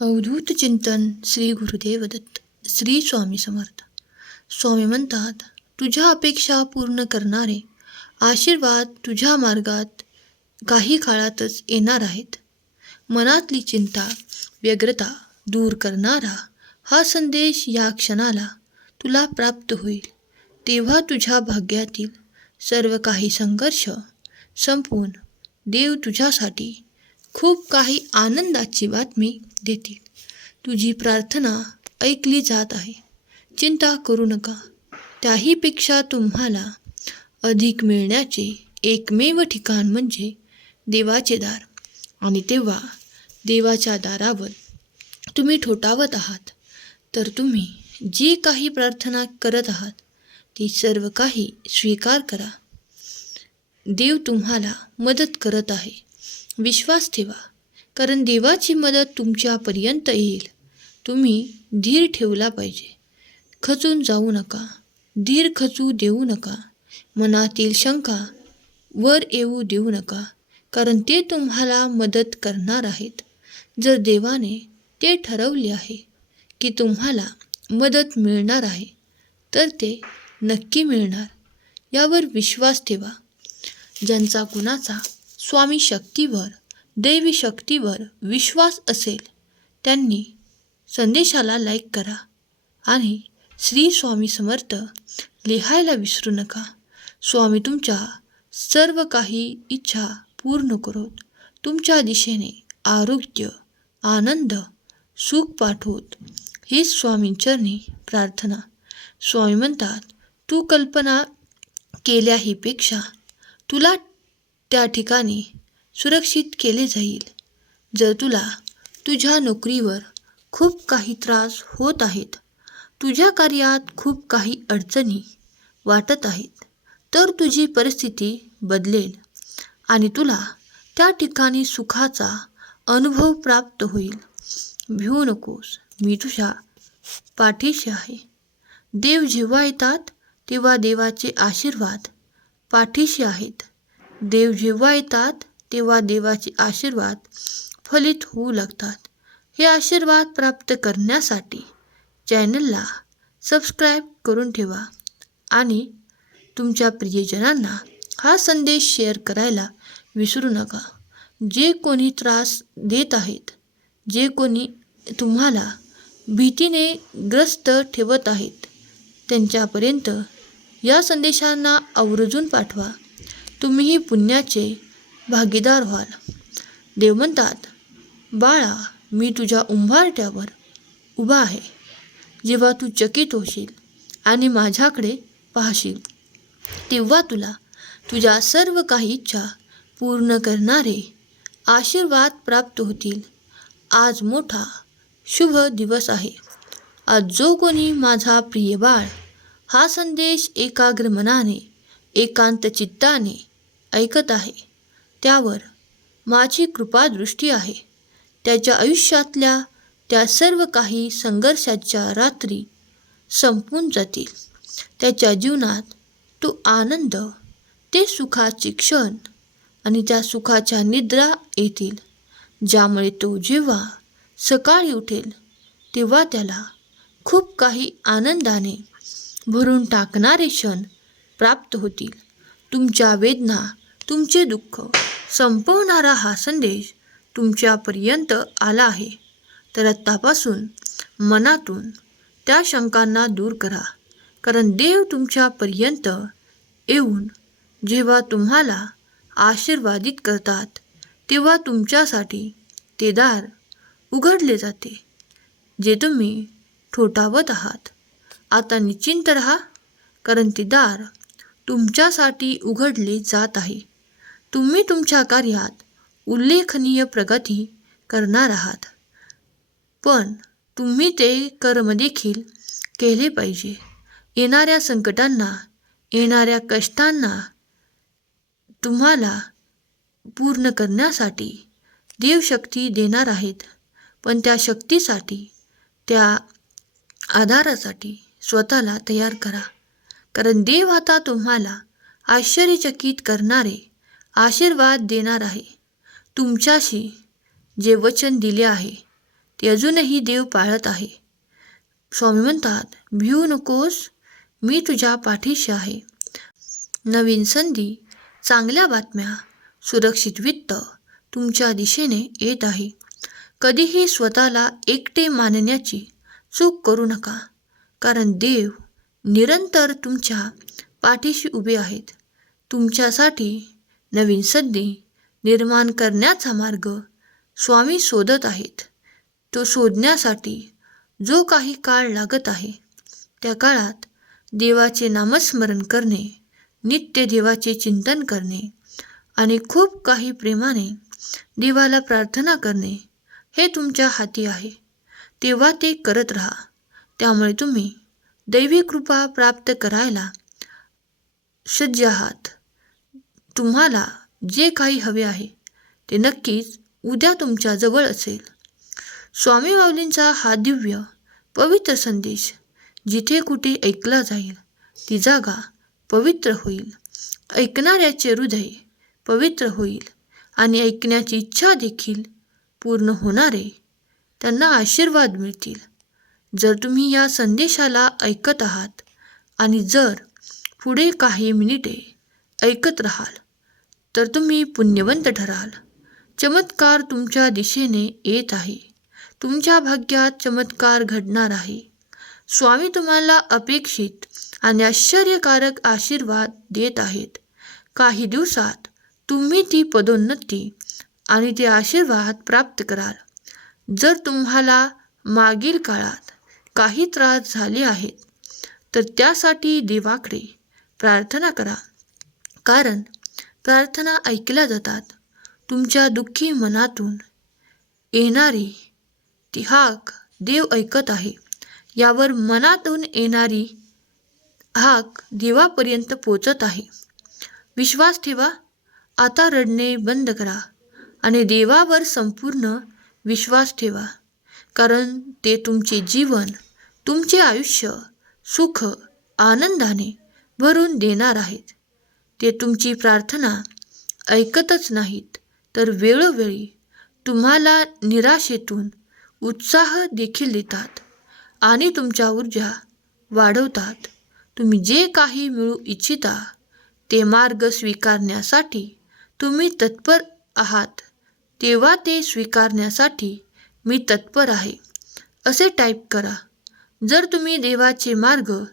अवधूत चिंतन श्री गुरुदेव दत्त श्री स्वामी समर्थ स्वामी म्हणतात तुझ्या अपेक्षा पूर्ण करणारे आशीर्वाद तुझ्या मार्गात काही काळातच येणार आहेत मनातली चिंता व्यग्रता दूर करणारा हा संदेश या क्षणाला तुला प्राप्त होईल तेव्हा तुझ्या भाग्यातील सर्व काही संघर्ष संपून देव तुझ्यासाठी खूप काही आनंदाची बातमी देतील तुझी प्रार्थना ऐकली जात आहे. चिंता करू नका. त्याहीपेक्षा तुम्हाला अधिक मिळण्याचे एकमेव ठिकाण म्हणजे देवाचे दार. आणि तेव्हा देवाच्या दारावर तुम्ही ठोठावत आहात. तर तुम्ही जी काही प्रार्थना करत आहात ती सर्व काही स्वीकार करा. देव तुम्हाला मदत करत आहे. विश्वास ठेवा कारण देवाची मदत तुमच्यापर्यंत येईल. तुम्ही धीर ठेवला पाहिजे. खचून जाऊ नका धीर खचू देऊ नका मनातील शंका वर येऊ देऊ नका कारण ते तुम्हाला मदत करणार आहेत. जर देवाने ते ठरवले आहे की तुम्हाला मदत मिळणार आहे तर ते नक्की मिळणार. यावर विश्वास ठेवा. ज्यांचा कुणाचा स्वामी शक्तीवर दैवी शक्तीवर विश्वास असेल त्यांनी संदेशाला लाईक करा आणि श्री स्वामी समर्थ लिहायला विसरू नका. स्वामी तुमच्या सर्व काही इच्छा पूर्ण करोत तुमच्या दिशेने आरोग्य आनंद सुख पाठवत हीच स्वामींचरणी प्रार्थना. स्वामी म्हणतात तू कल्पना केल्याहीपेक्षा तुला त्या ठिकाणी सुरक्षित केले जाईल. जर तुला तुझ्या नोकरीवर खूप काही त्रास होत आहेत तुझ्या कार्यात खूप काही अडचणी वाटत आहेत तर तुझी परिस्थिती बदलेल आणि तुला त्या ठिकाणी सुखाचा अनुभव प्राप्त होईल. भिवू नकोस. मी तुझ्या पाठीशी आहे. देव जेव्हा येतात तेव्हा देवाचे आशीर्वाद पाठीशी आहेत. देव जेव्हा येतात तेव्हा देवाचे आशीर्वाद फलित होऊ लागतात. हे आशीर्वाद प्राप्त करण्यासाठी चॅनलला सबस्क्राईब करून ठेवा आणि तुमच्या प्रियजनांना हा संदेश शेअर करायला विसरू नका. जे कोणी त्रास देत आहेत जे कोणी तुम्हाला भीतीने ग्रस्त ठेवत आहेत त्यांच्यापर्यंत या संदेशांना आवर्जून पाठवा. तुम्हीही पुण्याचे भागीदार व्हाल. देव म्हणतात बाळा मी तुझ्या उंभारट्यावर उभा आहे. जेव्हा तू चकित होशील आणि माझ्याकडे पाहशील तेव्हा तुला तुझ्या सर्व काही इच्छा पूर्ण करणारे आशीर्वाद प्राप्त होतील. आज मोठा शुभ दिवस आहे. आज जो कोणी माझा प्रिय बाळ हा संदेश एकाग्र मनाने एकांत चित्ताने ऐकत आहे. त्यावर माझी कृपादृष्टी आहे. त्याच्या आयुष्यातल्या त्या सर्व काही संघर्षाच्या रात्री संपून जातील. त्याच्या जीवनात तो आनंद ते सुखाचे क्षण आणि त्या सुखाच्या निद्रा येतील. ज्यामुळे तो जेव्हा सकाळी उठेल तेव्हा त्याला खूप काही आनंदाने भरून टाकणारे क्षण प्राप्त होतील. तुमच्या वेदना तुमचे दुःख संपवणारा हा संदेश तुमच्यापर्यंत आला आहे. तर आत्तापासून मनातून त्या शंकांना दूर करा. कारण देव तुमच्यापर्यंत येऊन जेव्हा तुम्हाला आशीर्वादित करतात तेव्हा तुमच्यासाठी ते दार उघडले जाते जे तुम्ही ठोठावत आहात. आता निश्चिंत रहा कारण ते दार तुमच्यासाठी उघडले जात आहे. तुम्ही तुमच्या कार्यात उल्लेखनीय प्रगती करणार आहात. पण तुम्ही ते कर्म देखील केले पाहिजे. येणाऱ्या संकटांना येणाऱ्या कष्टांना तुम्हाला पूर्ण करण्यासाठी देवशक्ती देणार आहेत. पण त्या शक्तीसाठी त्या आधारासाठी स्वतःला तयार करा. कारण देव आता तुम्हाला आश्चर्यचकित करणारे आशीर्वाद देणार आहे. तुमच्याशी जे वचन दिले आहे ते अजूनही देव पाळत आहे. स्वामी म्हणतात भिऊ नकोस मी तुझ्या पाठीशी आहे. नवीन संधी चांगल्या बातम्या सुरक्षित वित्त तुमच्या दिशेने येत आहे. कधीही स्वतःला एकटे मानण्याची चूक करू नका कारण देव निरंतर तुमच्या पाठीशी उभे आहेत. तुमच्यासाठी नवीन संधी निर्माण करण्याचा मार्ग स्वामी शोधत आहेत. तो शोधण्यासाठी जो काही काळ लागत आहे त्या काळात देवाचे नामस्मरण करणे नित्य देवाचे चिंतन करणे आणि खूप काही प्रेमाने देवाला प्रार्थना करणे हे तुमच्या हाती आहे. तेव्हा ते करत राहा. त्यामुळे तुम्ही दैवी कृपा प्राप्त करायला सज्ज आहात. तुम्हाला जे काही हवे आहे ते नक्कीच उद्या तुमच्या जवळ असेल. स्वामी माऊलींचा हा दिव्य पवित्र संदेश जिथे कुठे ऐकला जाईल ती जागा पवित्र होईल. ऐकणाऱ्याचे हृदय पवित्र होईल आणि ऐकण्याची इच्छा देखील पूर्ण होणारे त्यांना आशीर्वाद मिळतील. जर तुम्ही या संदेशाला ऐकत आहात आणि जर पुढे काही मिनिटे ऐकत राहाल तर तुम्ही पुण्यवंत ठराल. चमत्कार तुमच्या दिशेने येत आहे. तुमच्या भाग्यात चमत्कार घडणार आहे. स्वामी तुम्हाला अपेक्षित आणि आश्चर्यकारक आशीर्वाद देत आहेत. काही दिवसात तुम्ही ती पदोन्नती आणि ते आशीर्वाद प्राप्त कराल. जर तुम्हाला मागील काळात काही त्रास झाले आहेत तर त्यासाठी देवाकडे प्रार्थना करा. कारण प्रार्थना ऐकल्या जातात. तुमच्या दुःखी मनातून येणारी ती हाक देव ऐकत आहे. यावर मनातून येणारी हाक देवापर्यंत पोचत आहे. विश्वास ठेवा आता रडणे बंद करा आणि देवावर संपूर्ण विश्वास ठेवा कारण ते तुमचे जीवन तुमचे आयुष्य सुख आनंदाने भरून देणार आहेत. ते तुमची प्रार्थना ऐकतच नाहीत. तर वेळोवेळी तुम्हाला निराशेतून उत्साह देखील देतात आणि तुमच्या ऊर्जा वाढवतात. तुम्ही जे काही मिळू इच्छिता ते मार्ग स्वीकारण्यासाठी तुम्ही तत्पर आहात. तेव्हा ते स्वीकारण्यासाठी मी तत्पर आहे. असे टाईप करा. जर तुम्ही देवाचे मार्ग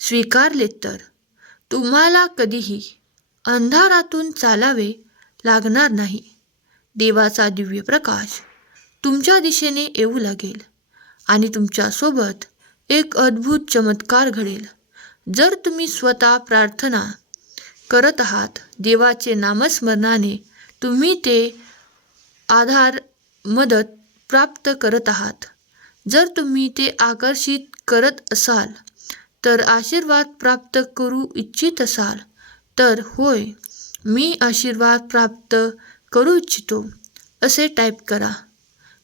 स्वीकारलेत तर तुम्हाला कधीही अंधारातून चालावे लागणार नाही. देवाचा दिव्य प्रकाश तुमच्या दिशेने येऊ लागेल आणि तुमच्यासोबत एक अद्भुत चमत्कार घडेल. जर तुम्ही स्वतः प्रार्थना करत आहात देवाचे नामस्मरणाने तुम्ही ते आधार मदत प्राप्त करत आहात. जर तुम्ही ते आकर्षित करत असाल तर आशीर्वाद प्राप्त करू इच्छित असाल. तर होय मी आशीर्वाद प्राप्त करू इच्छितो असे टाईप करा.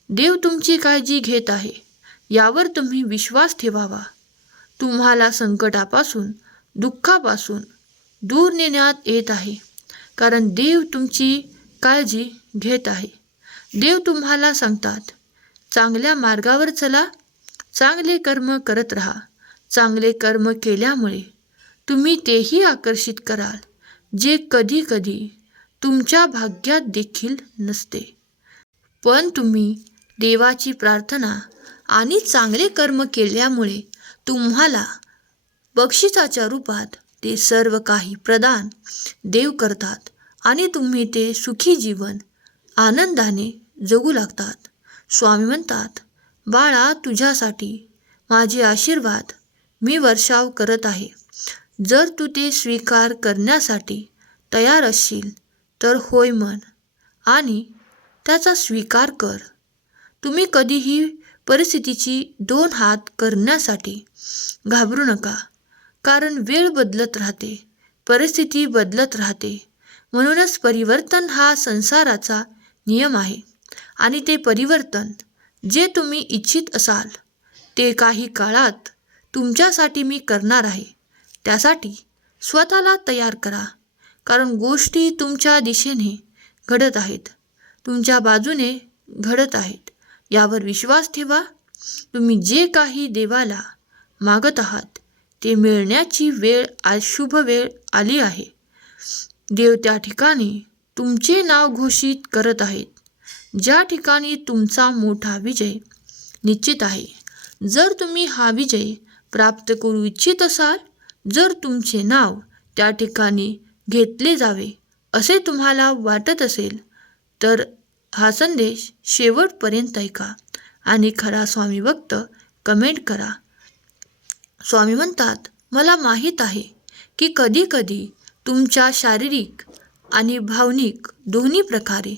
देव तुमची काळजी घेत आहे यावर तुम्ही विश्वास ठेवावा. तुम्हाला संकटापासून दुःखापासून दूर नेण्यात येत आहे कारण देव तुमची काळजी घेत आहे. देव तुम्हाला सांगतात चांगल्या मार्गावर चला चांगले कर्म करत राहा. चांगले कर्म केल्यामुळे तुम्ही तेही आकर्षित कराल जे कधी कधी तुमच्या भाग्यात देखील नसते. पण तुम्ही देवाची प्रार्थना आणि चांगले कर्म केल्यामुळे तुम्हाला बक्षिसाच्या रूपात ते सर्व काही प्रदान देव करतात आणि तुम्ही ते सुखी जीवन आनंदाने जगू लागतात. स्वामी म्हणतात बाळा तुझ्यासाठी माझे आशीर्वाद मी वर्षाव करत आहे. जर तू ते स्वीकार करण्यासाठी तयार असशील तर होय म्हण. आणि त्याचा स्वीकार कर. तुम्ही कधीही परिस्थितीची दोन हात करण्यासाठी घाबरू नका कारण वेळ बदलत राहते परिस्थिती बदलत राहते. म्हणूनच परिवर्तन हा संसाराचा नियम आहे आणि ते परिवर्तन जे तुम्ही इच्छित असाल ते काही काळात तुमच्यासाठी मी करणार आहे. त्यासाठी स्वतःला तयार करा. कारण गोष्टी तुमच्या दिशेने घडत आहेत. तुमच्या बाजूने घडत आहेत. यावर विश्वास ठेवा. तुम्ही जे काही देवाला मागत आहात ते मिळण्याची वेळ आज शुभ वेळ आली आहे. देव त्या ठिकाणी तुमचे नाव घोषित करत आहेत. ज्या ठिकाणी तुमचा मोठा विजय निश्चित आहे. जर तुम्ही हा विजय प्राप्त करू इच्छित असाल जर तुमचे नाव त्या ठिकाणी घेतले जावे असे तुम्हाला वाटत असेल तर हा संदेश शेवटपर्यंत ऐका आणि खरा स्वामी भक्त कमेंट करा. स्वामी म्हणतात मला माहीत आहे की कधीकधी तुमच्या शारीरिक आणि भावनिक दोन्ही प्रकारे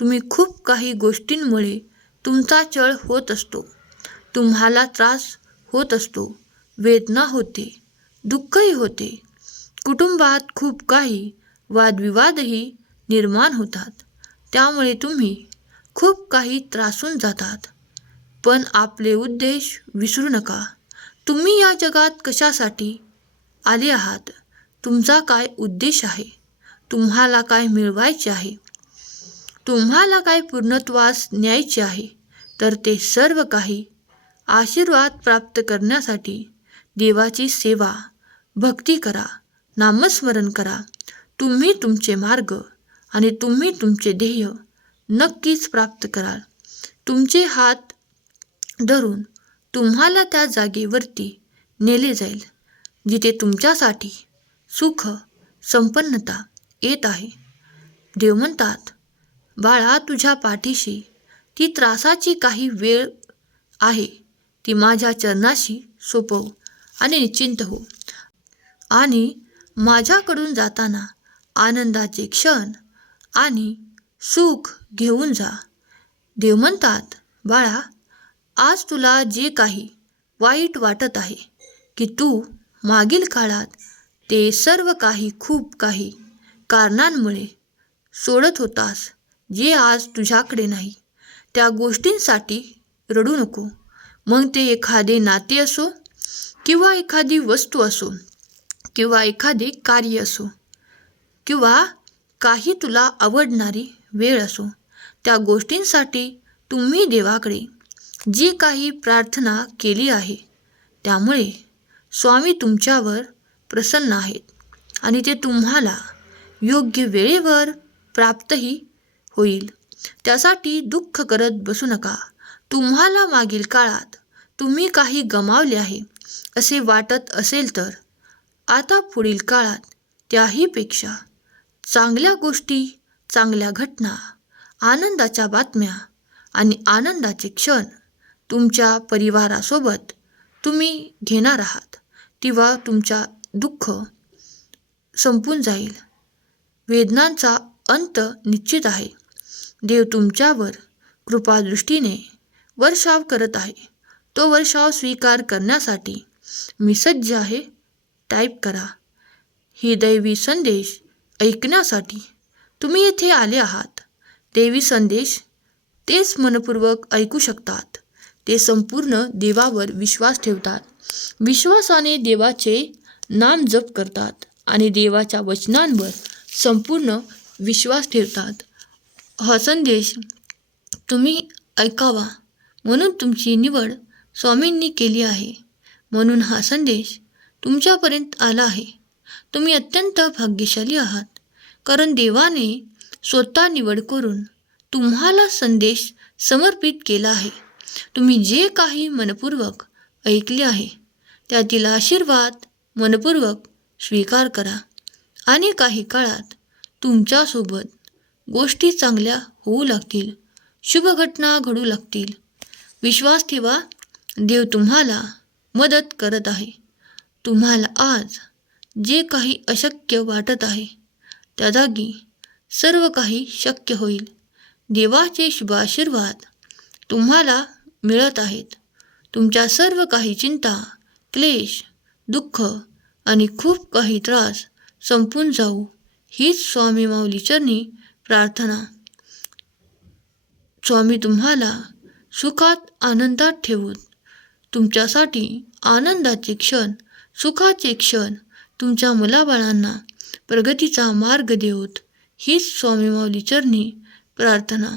तुम्ही खूप काही गोष्टींमुळे तुमचा छळ होत असतो. तुम्हाला त्रास होत असतो वेदना होते दुःखही होते. कुटुंबात खूप काही वादविवादही निर्माण होतात. त्यामुळे तुम्ही खूप काही त्रासून जातात. पण आपले उद्देश विसरू नका. तुम्ही या जगात कशासाठी आले आहात? तुमचा काय उद्देश आहे? तुम्हाला काय मिळवायचे आहे? तुम्हाला काय पूर्णत्वास न्यायचे आहे? तर ते सर्व काही आशीर्वाद प्राप्त करण्यासाठी देवाची सेवा भक्ती करा नामस्मरण करा. तुम्ही तुमचे मार्ग आणि तुम्ही तुमचे ध्येय नक्कीच प्राप्त कराल. तुमचे हात धरून तुम्हाला त्या जागेवरती नेले जाईल जिथे तुमच्यासाठी सुख संपन्नता येत आहे. देव म्हणतात बाळा तुझ्या पाठीशी ती त्रासाची काही वेळ आहे. ती माझ्या चरणाशी सोपव आणि निश्चिंत हो. आणि माझ्याकडून जाताना आनंदाचे क्षण आणि सुख घेऊन जा. देव म्हणतात बाळा आज तुला जे काही वाईट वाटत आहे की तू मागील काळात ते सर्व काही खूप काही कारणांमुळे सोडत होतास जे आज तुझ्याकडे नाही. त्या गोष्टींसाठी रडू नको. मग ते एखादे नाते असो किंवा एखादी वस्तू असो किंवा एखादे कार्य असो किंवा काही तुला आवडणारी वेळ असो त्या गोष्टींसाठी तुम्ही देवाकडे जी काही प्रार्थना केली आहे त्यामुळे स्वामी तुमच्यावर प्रसन्न आहेत आणि ते तुम्हाला योग्य वेळेवर प्राप्तही होईल. त्यासाठी दुःख करत बसू नका. तुम्हाला मागील काळात तुम्ही काही गमावले आहे असे वाटत असेल तर आता पुढील काळात त्याहीपेक्षा चांगल्या गोष्टी चांगल्या घटना आनंदाच्या बातम्या आणि आनंदाचे क्षण तुमच्या परिवारासोबत तुम्ही घेणार आहात तेव्हा तुमच्या दुःख संपून जाईल. वेदनांचा अंत निश्चित आहे. देव तुमच्यावर कृपादृष्टीने वर्षाव करत आहे. तो वर्षाव स्वीकार करण्यासाठी मी सज्ज आहे. टाईप करा. ही दैवी संदेश ऐकण्यासाठी तुम्ही इथे आले आहात. देवी संदेश तेच मनपूर्वक ऐकू शकतात. ते संपूर्ण देवावर विश्वास ठेवतात. विश्वासाने देवाचे नाम जप करतात आणि देवाच्या वचनांवर संपूर्ण विश्वास ठेवतात. हा संदेश तुम्ही ऐकावा म्हणून तुमची निवड स्वामींनी केली आहे. म्हणून हा संदेश तुमच्यापर्यंत आला आहे. तुम्ही अत्यंत भाग्यशाली आहात. कारण देवाने स्वतः निवड करून तुम्हाला संदेश समर्पित केला आहे. तुम्ही जे काही मनपूर्वक ऐकले आहे त्यातील आशीर्वाद मनपूर्वक स्वीकार करा. आणि काही काळात तुमच्यासोबत गोष्टी चांगल्या होऊ लागतील शुभ घटना घडू लागतील. विश्वास ठेवा देव तुम्हाला मदत करत आहे. तुम्हाला आज जे काही अशक्य वाटत आहे त्या जागी सर्व काही शक्य होईल. देवाचे शुभ आशीर्वाद तुम्हाला मिळत आहेत. तुमच्या सर्व काही चिंता क्लेश दुःख आणि खूप काही त्रास संपून जाऊ हीच स्वामी माऊलीचरणी प्रार्थना. स्वामी तुम्हाला सुखात आनंदात ठेवून तुमच्यासाठी आनंदाचे क्षण सुखाचे क्षण तुमच्या मुलाबाळांना प्रगतीचा मार्ग देऊत हीच स्वामी माऊली चरणी प्रार्थना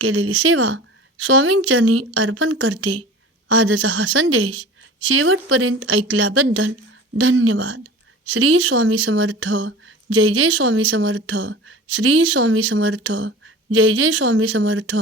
केलेली सेवा स्वामींचरणी अर्पण करते. आजचा हा संदेश शेवटपर्यंत ऐकल्याबद्दल धन्यवाद. श्री स्वामी समर्थ जय जय स्वामी समर्थ श्री स्वामी समर्थ जय जय स्वामी समर्थ.